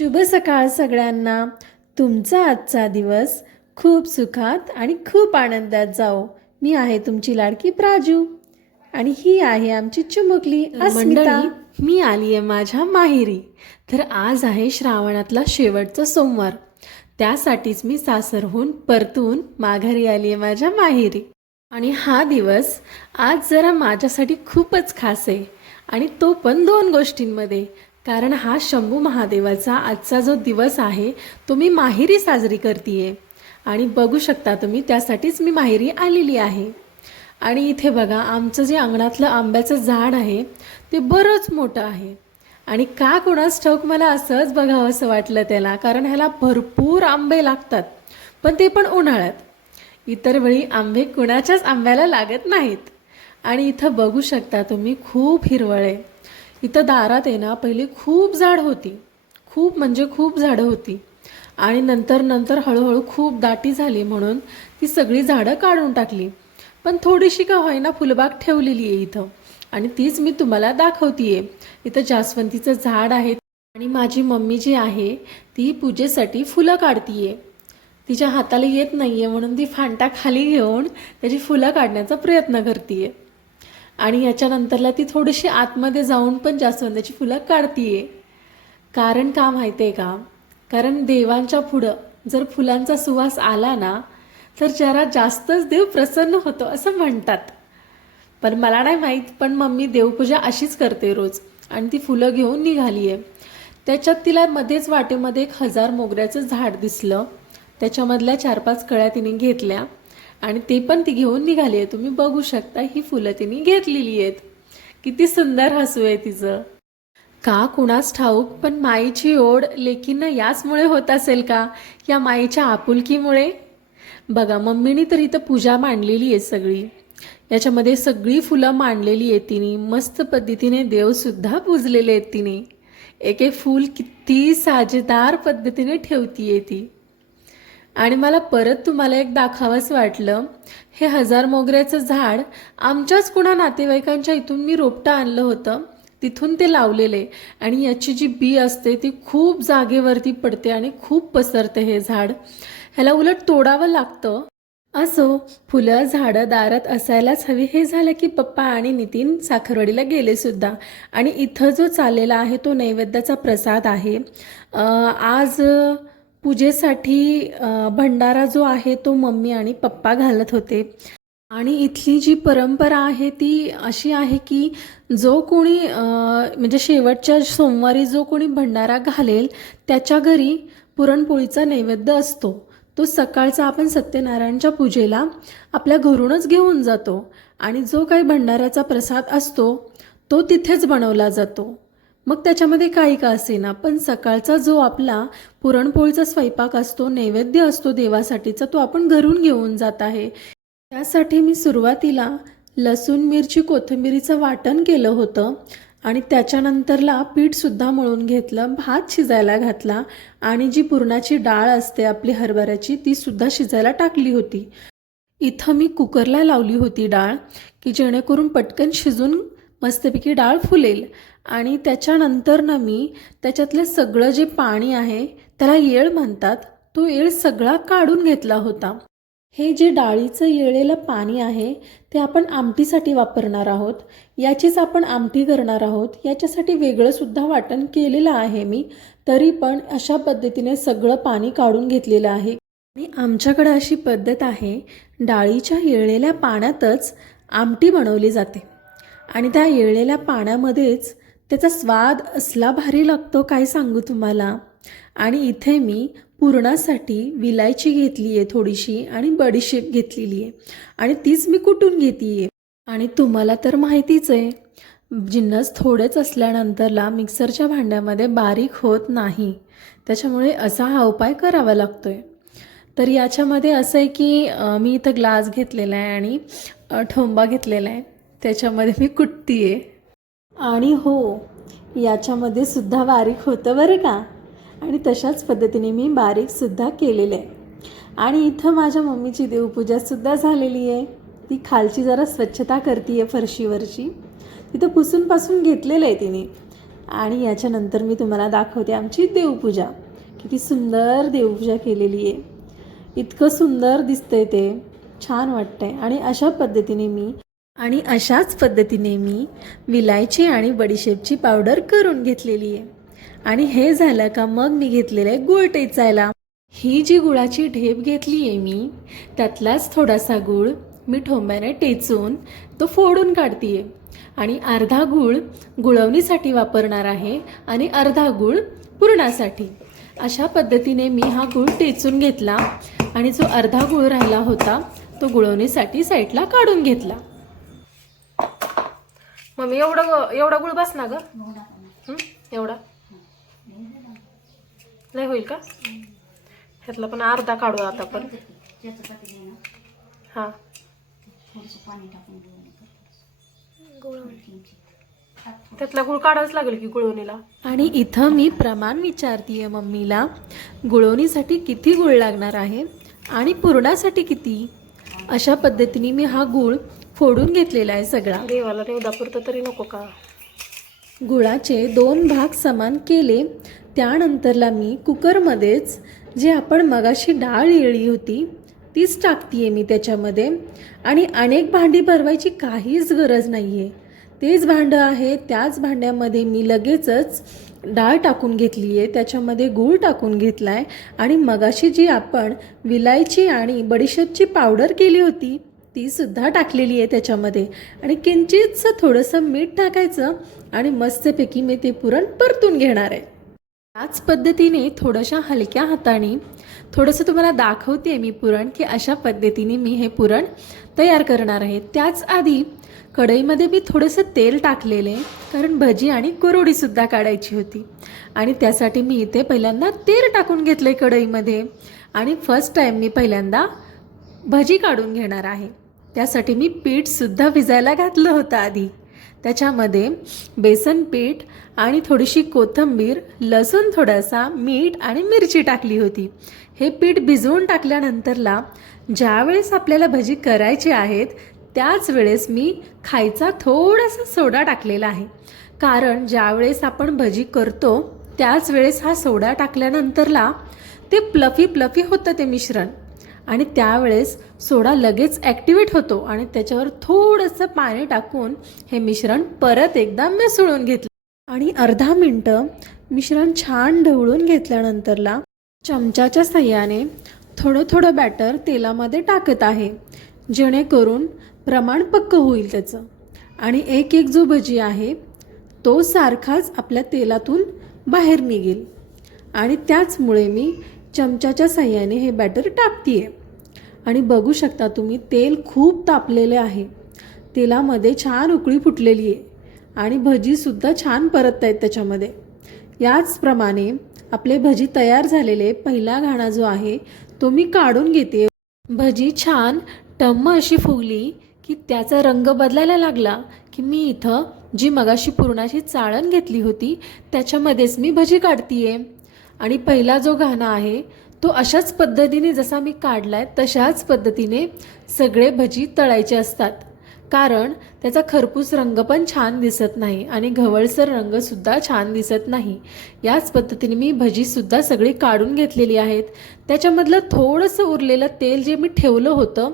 शुभ सकाळ सगळ्यांना. तुमचा आजचा दिवस खूप सुखात आणि खूप आनंदात जाओ मी आहे तुमची लाडकी प्राजू. आणि ही आहे आमची चुमुकली अस्मिता. मंडळी मी आली आहे माझ्या माहेरी. तर आज आहे श्रावणातला शेवटचा सोमवार. त्यासाठीच मी सासरहून परतून माघारी आली आहे माझ्या माहेरी. आणि हा दिवस आज जरा माझ्यासाठी खूपच खास आहे. आणि तो पण दोन गोष्टींमध्ये. कारण हा शंभू महादेवाचा आजचा जो दिवस आहे तो मी माहेरी साजरी करते आणि बघू शकता तुम्ही त्यासाठीच मी माहेरी आलेली आहे. आणि इथे बघा आमचं जे अंगणातलं आंब्याचं झाड आहे ते बरंच मोठं आहे. आणि का कोणाच ठोक मला असंच बघावं असं वाटलं त्याला कारण ह्याला भरपूर आंबे लागतात. पण ते पण उन्हाळ्यात. इतर वेळी आंबे कुणाच्याच आंब्याला लागत नाहीत. आणि इथं बघू शकता तुम्ही खूप हिरवळ आहे. इथं दारात आहे ना पहिले खूप झाड होती. खूप म्हणजे खूप झाडं होती. आणि नंतर नंतर हळूहळू खूप दाटी झाली म्हणून ती सगळी झाडं काढून टाकली. पण थोडीशी का होईना फुलबाग ठेवलेली आहे इथं. आणि तीच मी तुम्हाला दाखवतीये. इथं जास्वंतीचं झाड आहे आणि माझी मम्मी जी आहे ती पूजेसाठी फुलं काढतीये. तिच्या हाताला येत नाहीये म्हणून ती फांटा खाली घेऊन त्याची फुलं काढण्याचा प्रयत्न करतीये. आणि याच्यानंतरला ती थोडीशी आतमध्ये जाऊन पण जास्वंदाची फुलं काढतीये. कारण का माहिती आहे का? कारण देवांच्या पुढं जर फुलांचा सुवास आला ना तर जरा जास्तच देव प्रसन्न होतो असं म्हणतात. पण मला नाही माहीत पण मम्मी देवपूजा अशीच करते रोज. आणि ती फुलं घेऊन निघाली आहे त्याच्यात तिला मध्येच वाटेमध्ये एक हजार मोगऱ्याचं झाड दिसलं. त्याच्यामधल्या चार पाच कळ्या तिने घेतल्या. आणि ते पण ती घेऊन निघाली आहे. तुम्ही बघू शकता ही फुलं तिने घेतलेली आहेत. किती सुंदर हसू आहे तिचं. का कुणास ठाऊक पण माईची ओढ लेकीनं याचमुळे होत असेल का? या माईच्या आपुलकीमुळे? बघा मम्मीनी तर इथं पूजा मांडलेली आहे सगळी. याच्यामध्ये सगळी फुलं मांडलेली आहेत तिने. मस्त पद्धतीने देवसुद्धा पूजलेले आहेत तिने. एक एक फूल किती साजेदार पद्धतीने ठेवतीये ती. आणि मला परत तुम्हाला एक दाखावंच वाटलं. हे हजार मोगऱ्याचं झाड आमच्याच कुणा नातेवाईकांच्या इथून मी रोपटं आणलं होतं. तिथून ते लावलेले. आणि याची जी बी असते ती खूप जागेवरती पडते आणि खूप पसरते हे झाड. ह्याला उलट तोडावं लागतं. असो फुलं झाडं दारात असायलाच हवी. हे झालं की पप्पा आणि नितीन साखरवाडीला गेले सुद्धा. आणि इथं जो चाललेला आहे तो नैवेद्याचा प्रसाद आहे. आज पूजेसाठी भंडारा जो आहे तो मम्मी आणि पप्पा घालत होते. आणि इथली जी परंपरा आहे ती अशी आहे की जो कोणी म्हणजे शेवटच्या सोमवारी जो कोणी भंडारा घालेल त्याच्या घरी पुरणपोळीचा नैवेद्य असतो. तो सकाळचा आपण सत्यनारायणच्या पूजेला आपल्या घरूनच घेऊन जातो. आणि जो काही भंडाऱ्याचा प्रसाद असतो तो तिथेच बनवला जातो. मग त्याच्यामध्ये काही का असेना पण सकाळचा जो आपला पुरणपोळीचा स्वयंपाक असतो नैवेद्य असतो देवासाठीचा तो आपण घरून घेऊन जात आहे. त्यासाठी मी सुरुवातीला लसूण मिरची कोथिंबिरीचं वाटण केलं होतं आणि त्याच्यानंतरला पीठसुद्धा मळून घेतलं भात शिजायला घातला आणि जी पुरणाची डाळ असते आपली हरभऱ्याची तीसुद्धा शिजायला टाकली होती. इथं मी कुकरला लावली होती डाळ की जेणेकरून पटकन शिजून मस्तपैकी डाळ फुलेल. आणि त्याच्यानंतर ना मी त्याच्यातलं सगळं जे पाणी आहे त्याला येळ म्हणतात तो येळ सगळा काढून घेतला होता. हे जे डाळीचं येळेलं पाणी आहे ते आपण आमटीसाठी वापरणार आहोत. याचीच आपण आमटी करणार आहोत. याच्यासाठी वेगळंसुद्धा वाटण केलेलं आहे मी तरी पण अशा पद्धतीने सगळं पाणी काढून घेतलेलं आहे. आणि आमच्याकडे अशी पद्धत आहे डाळीच्या येळलेल्या पाण्यातच आमटी बनवली जाते. आणि त्या येळलेल्या पाण्यामध्येच त्याचा स्वाद असला भारी लागतो काय सांगू तुम्हाला? आणि इथे मी पुरणासाठी विलायची घेतली आहे थोडीशी आणि बडीशेप घेतलेली आहे आणि तीच मी कुटून घेते आहे आणि तुम्हाला तर माहितीच आहे जिन्नस थोडेच असल्यानंतरला मिक्सरच्या भांड्यामध्ये बारीक होत नाही. त्याच्यामुळे असा हा उपाय करावा लागतो आहे तर याच्यामध्ये असं आहे की मी इथं ग्लास घेतलेला आहे आणि ठोंबा घेतलेला आहे त्याच्यामध्ये मी कुटती आहे आणि हो याच्यामध्ये सुद्धा बारीक होतं बरं का? आणि तशाच पद्धतीने मी बारीकसुद्धा केलेलं. आहे आणि इथं माझ्या मम्मीची देवपूजासुद्धा झालेली आहे. ती खालची जरा स्वच्छता करते आहे फरशीवरची. तिथं पुसून पासून घेतलेलं आहे तिने. आणि याच्यानंतर मी तुम्हाला दाखवते आमची देवपूजा. किती सुंदर देवपूजा केलेली आहे. इतकं सुंदर दिसतंय ते. छान वाटतंय. आणि अशा पद्धतीने मी आणि अशाच पद्धतीने मी विलायची आणि बडीशेपची पावडर करून घेतलेली आहे. आणि हे झालं का मग मी घेतलेलं आहे गुळ टेचायला. ही जी गुळाची ढेप घेतली आहे मी त्यातलाच थोडासा गुळ मी ठोंब्याने टेचून तो फोडून काढतीये. आणि अर्धा गुळ गुळवणीसाठी वापरणार आहे आणि अर्धा गुळ पुरणासाठी. अशा पद्धतीने मी हा गुळ टेचून घेतला आणि जो अर्धा गुळ राहिला होता तो गुळवणीसाठी साईडला काढून घेतला. मम्मी एवढं एवढा गुळ बस ना ग. हं? एवढा? नाही होईल का? ह्यातला पण अर्धा काढू आता पण हा त्यातला गुळ काढावाच लागेल की गुळवणीला? आणि इथं मी प्रमाण विचारतीये मम्मीला गुळवणीसाठी किती गुळ लागणार आहे आणि पुरणासाठी किती? अशा पद्धतीने मी हा गुळ फोडून घेतलेला आहे सगळा. देवाला निवदापुरतं तरी नको का? गुळाचे दोन भाग समान केले. त्यानंतरला मी कुकरमध्येच जे आपण मगाशी डाळ येळी होती तीच टाकतीये मी त्याच्यामध्ये. आणि अनेक भांडी भरवायची काहीच गरज नाही आहे तेच भांडं आहे त्याच भांड्यामध्ये मी लगेचच डाळ टाकून घेतली आहे त्याच्यामध्ये गूळ टाकून घेतला आहे आणि मगाशी जी आपण विलायची आणि बडीशेपची पावडर केली होती ती सुद्धा टाकलेली आहे त्याच्यामध्ये. आणि किंचितचं थोडंसं मीठ टाकायचं आणि मस्तपैकी मी ते पुरण परतून घेणार आहे. त्याच पद्धतीने थोड्याशा हलक्या हाताने थोडंसं तुम्हाला दाखवते मी पुरण की अशा पद्धतीने मी हे पुरण तयार करणार आहे. त्याच आधी कढईमध्ये मी थोडंसं तेल टाकलेले कारण भजी आणि कुरोडीसुद्धा काढायची होती. आणि त्यासाठी मी इथे पहिल्यांदा तेल टाकून घेतलं कढईमध्ये. आणि फर्स्ट टाईम मी पहिल्यांदा भजी काढून घेणार आहे. त्यासाठी मी पीठसुद्धा भिजायला घातलं होतं आधी. त्याच्यामध्ये बेसन पीठ आणि थोडीशी कोथिंबीर लसूण थोडासा मीठ आणि मिरची टाकली होती. हे पीठ भिजवून टाकल्यानंतरला ज्यावेळेस आपल्याला भजी करायची आहेत त्याच वेळेस मी खायचा थोडासा सोडा टाकलेला आहे. कारण ज्यावेळेस आपण भजी करतो त्याच वेळेस हा सोडा टाकल्यानंतरला ते प्लफी प्लफी होतं ते मिश्रण. आणि त्यावेळेस सोडा लगेच ॲक्टिवेट होतो आणि त्याच्यावर थोडंसं पाणी टाकून हे मिश्रण परत एकदा मिसळून घेतलं. आणि अर्धा मिनटं मिश्रण छान ढवळून घेतल्यानंतरला चमच्याच्या सहाय्याने थोडं थोडं बॅटर तेलामध्ये टाकत आहे जेणेकरून प्रमाण पक्क होईल त्याचं. आणि एक एक जो भजी आहे तो सारखाच आपल्या तेलातून बाहेर निघेल. आणि त्याचमुळे मी चमच्याच्या साह्याने हे बॅटर टाकते आहे आणि बघू शकता तुम्ही तेल खूप तापलेले आहे. तेलामध्ये छान उकळी फुटलेली आहे. आणि भजीसुद्धा छान परत आहेत त्याच्यामध्ये. याचप्रमाणे आपले भजी तयार झालेले पहिला घाणा जो आहे तो मी काढून घेते. भजी छान टम्म अशी फुगली की त्याचा रंग बदलायला लागला की मी इथं जी मगाशी पुरणाची चाळण घेतली होती त्याच्यामध्येच मी भजी काढतीये. आणि पहिला जो घाणा आहे तो अशाच पद्धतीने जसा मी काढला आहे तशाच पद्धतीने सगळे भजी तळायचे असतात. कारण त्याचा खरपूस रंग पण छान दिसत नाही आणि घवळसर रंगसुद्धा छान दिसत नाही. याच पद्धतीने मी भजीसुद्धा सगळी काढून घेतलेली आहेत. त्याच्यामधलं थोडंसं उरलेलं तेल जे मी ठेवलं होतं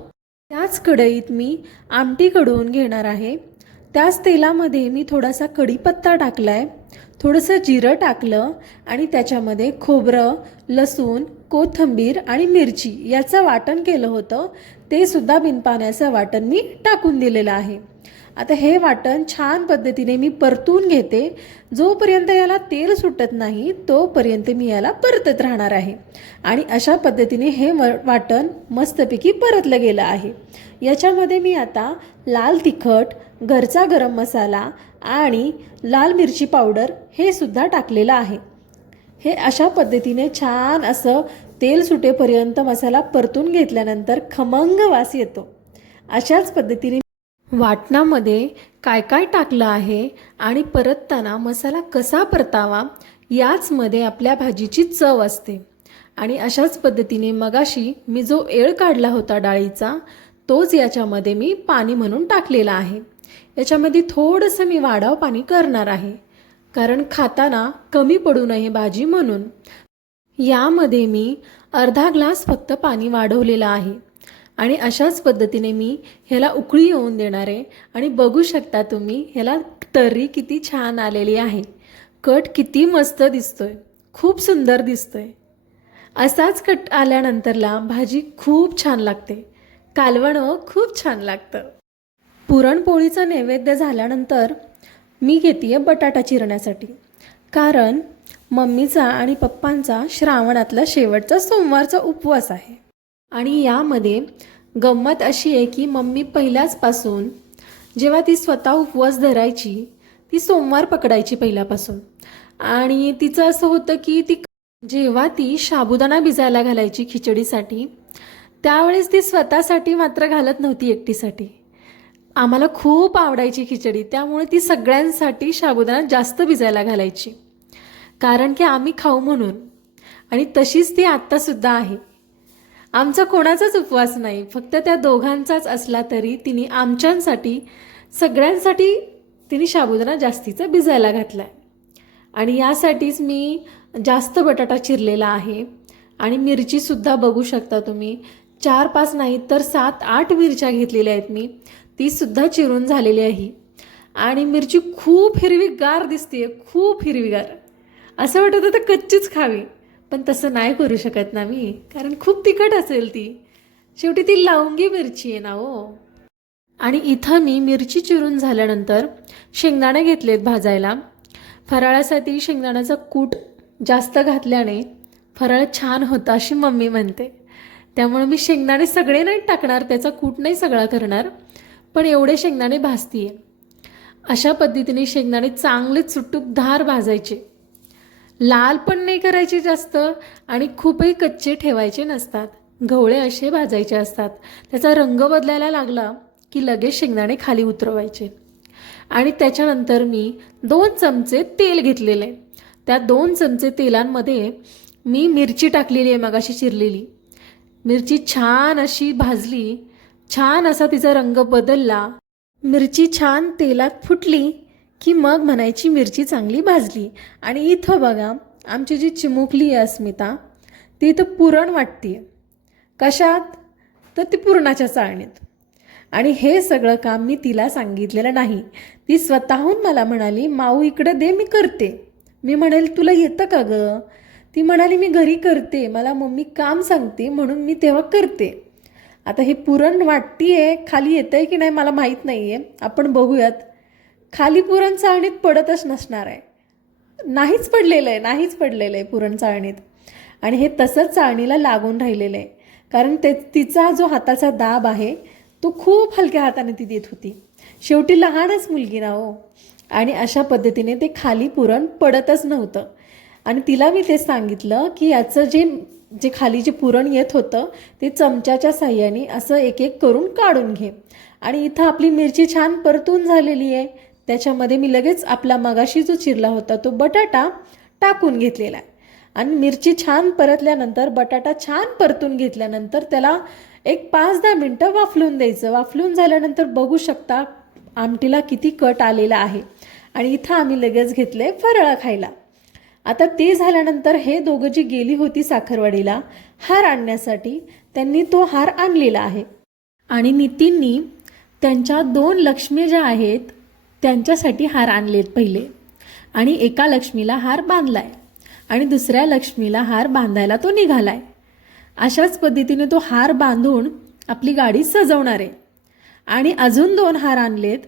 त्याच कढईत मी आमटी कढवून घेणार आहे. त्याच तेलामध्ये मी थोडासा कढीपत्ता टाकला आहे थोडंसं जिरं टाकलं आणि त्याच्यामध्ये खोबरं लसूण कोथिंबीर आणि मिरची याचं वाटण केलं होतं ते सुद्धा बिनपाण्याचं वाटण मी टाकून दिलेलं आहे. आता हे वाटण छान पद्धतीने मी परतून घेते. जोपर्यंत याला तेल सुटत नाही तोपर्यंत मी याला परतत राहणार आहे. आणि अशा पद्धतीने हे व वाटण मस्तपैकी परतलं गेलं आहे. याच्यामध्ये मी आता लाल तिखट घरचा गरम मसाला आणि लाल मिरची पावडर हे सुद्धा टाकलेलं आहे. हे अशा पद्धतीने छान असं तेल सुटेपर्यंत मसाला परतून घेतल्यानंतर खमंग वास येतो. अशाच पद्धतीने वाटणामध्ये काय काय टाकलं आहे आणि परतताना मसाला कसा परतावा याचमध्ये आपल्या भाजीची चव असते. आणि अशाच पद्धतीने मगाशी मी जो एळ काढला होता डाळीचा तोच याच्यामध्ये मी पाणी म्हणून टाकलेला आहे. याच्यामध्ये थोडंसं मी वाढाव पाणी करणार आहे. कारण खाताना कमी पडू नये भाजी म्हणून. यामध्ये मी अर्धा ग्लास फक्त पाणी वाढवलेलं आहे आणि अशाच पद्धतीने मी ह्याला उकळी येऊन देणार आहे आणि बघू शकता तुम्ही ह्याला तर्री किती छान आलेली आहे. कट किती मस्त दिसतोय. खूप सुंदर दिसतोय. असाच कट आल्यानंतरला भाजी खूप छान लागते. कालवणं खूप छान लागतं. पुरणपोळीचं नैवेद्य झाल्यानंतर मी घेते आहे बटाटा चिरण्यासाठी. कारण मम्मीचा आणि पप्पांचा श्रावणातला शेवटचा सोमवारचा उपवास आहे. आणि यामध्ये गंमत अशी आहे की मम्मी पहिल्याचपासून जेव्हा ती स्वतः उपवास धरायची ती सोमवार पकडायची पहिल्यापासून. आणि तिचं असं होतं की ती जेव्हा ती साबुदाणा भिजायला घालायची खिचडीसाठी त्यावेळेस ती स्वतःसाठी मात्र घालत नव्हती एकटीसाठी. आम्हाला खूप आवडायची खिचडी. त्यामुळे ती सगळ्यांसाठी साबुदाणा जास्त भिजायला घालायची. कारण की आम्ही खाऊ म्हणून. आणि तशीच ती आत्तासुद्धा आहे. आमचा कोणाचाच उपवास नाही. फक्त त्या दोघांचाच असला तरी तिने आमच्यांसाठी सगळ्यांसाठी तिने साबुदाणा जास्तीचा भिजायला घातला आहे आणि यासाठीच मी जास्त बटाटा चिरलेला आहे. आणि मिरचीसुद्धा बघू शकता तुम्ही. चार पाच नाही तर सात आठ मिरच्या घेतलेल्या आहेत मी. तीसुद्धा चिरून झालेली आहे. आणि मिरची खूप हिरवीगार दिसते खूप हिरवीगार. असं वाटत होतं कच्चीच खावी पण तसं नाही करू शकत ना मी कारण खूप तिखट असेल ती. शेवटी ती लावंगी मिरची आहे ना हो. आणि इथं मी मिरची चिरून झाल्यानंतर शेंगदाणे घेतलेत भाजायला. फराळासाठी शेंगदाण्याचा कूट जास्त घातल्याने फराळ छान होता अशी मम्मी म्हणते. त्यामुळे मी शेंगदाणे सगळे नाही टाकणार त्याचा कूट नाही सगळा करणार. पण एवढे शेंगदाणे भाजतीये. अशा पद्धतीने शेंगदाणे चांगले चुटूक धार भाजायचे. लाल पण नाही करायचे जास्त आणि खूपही कच्चे ठेवायचे नसतात. गवळे असे भाजायचे असतात. त्याचा रंग बदलायला लागला की लगेच शेंगदाणे खाली उतरवायचे. आणि त्याच्यानंतर मी दोन चमचे तेल घेतलेले. त्या दोन चमचे तेलांमध्ये मी मिरची टाकलेली आहे मगाशी चिरलेली. मिरची छान अशी भाजली छान असा तिचा रंग बदलला. मिरची छान तेलात फुटली की मग म्हणायची मिरची चांगली भाजली. आणि इथं बघा आमची जी चिमुकली आहे अस्मिता ती इथं पुरण वाटते. कशात? तर ती पुरणाच्या चाळणीत. आणि हे सगळं काम मी तिला सांगितलेलं नाही. ती स्वतःहून मला म्हणाली माऊ इकडे दे मी करते. मी म्हणेल तुला येतं का गं? ती म्हणाली मी घरी करते. मला मम्मी काम सांगते म्हणून मी तेव्हा करते. आता हे पुरण वाटतीये खाली येतंय की नाही मला माहीत नाही आहे आपण बघूयात. खाली पुरण चाळणीत पडतच नसणार आहे. नाहीच पडलेलं आहे नाहीच पडलेलं आहे पुरण चाळणीत. आणि हे तसंच चाळणीला लागून राहिलेलं आहे. कारण ते तिचा जो हाताचा दाब आहे तो खूप हलक्या हाताने ती देत होती. शेवटी लहानच मुलगी ना हो. आणि अशा पद्धतीने ते खाली पुरण पडतच नव्हतं. आणि तिला मी ते सांगितलं की याचं जे जे खाली जे पुरण येत होतं ते चमच्याच्या साह्याने असं एक एक करून काढून घे. आणि इथं आपली मिरची छान परतून झालेली आहे. त्याच्यामध्ये मी लगेच आपला मगाशी जो चिरला होता तो बटाटा टाकून घेतलेला आहे. आणि मिरची छान परतल्यानंतर बटाटा छान परतून घेतल्यानंतर त्याला एक पाच दहा मिनटं वाफलून द्यायचं. वाफलून झाल्यानंतर बघू शकता आमटीला किती कट आलेला आहे. आणि इथं आम्ही लगेच घेतले फरळा खायला. आता ते झाल्यानंतर हे दोघं जी गेली होती साखरवाडीला हार आणण्यासाठी त्यांनी तो हार आणलेला आहे. आणि नितीननी त्यांच्या दोन लक्ष्मी ज्या आहेत त्यांच्यासाठी हार आणलेत पहिले. आणि एका लक्ष्मीला हार बांधलाय आणि दुसऱ्या लक्ष्मीला हार बांधायला तो निघालाय. अशाच पद्धतीने तो हार बांधून आपली गाडी सजवणार आहे. आणि अजून दोन हार आणलेत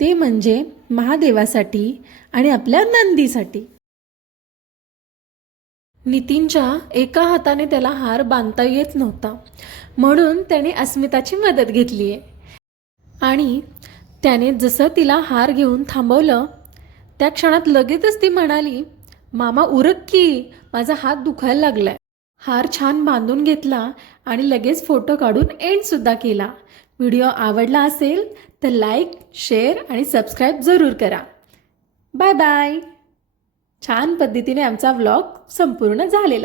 ते म्हणजे महादेवासाठी आणि आपल्या नंदीसाठी. नितीनच्या एका हाताने त्याला हार बांधता येत नव्हता. म्हणून त्याने अस्मिताची मदत घेतली आहे आणि त्याने जसं तिला हार घेऊन थांबवलं त्या क्षणात लगेचच ती म्हणाली मामा उरक की माझा हात दुखायला लागलाय. हार छान बांधून घेतला आणि लगेच फोटो काढून एंडसुद्धा केला. व्हिडिओ आवडला असेल तर लाईक शेअर आणि सबस्क्राईब जरूर करा. बाय बाय छान पद्धतीने आमचा व्लॉग संपूर्ण झालेला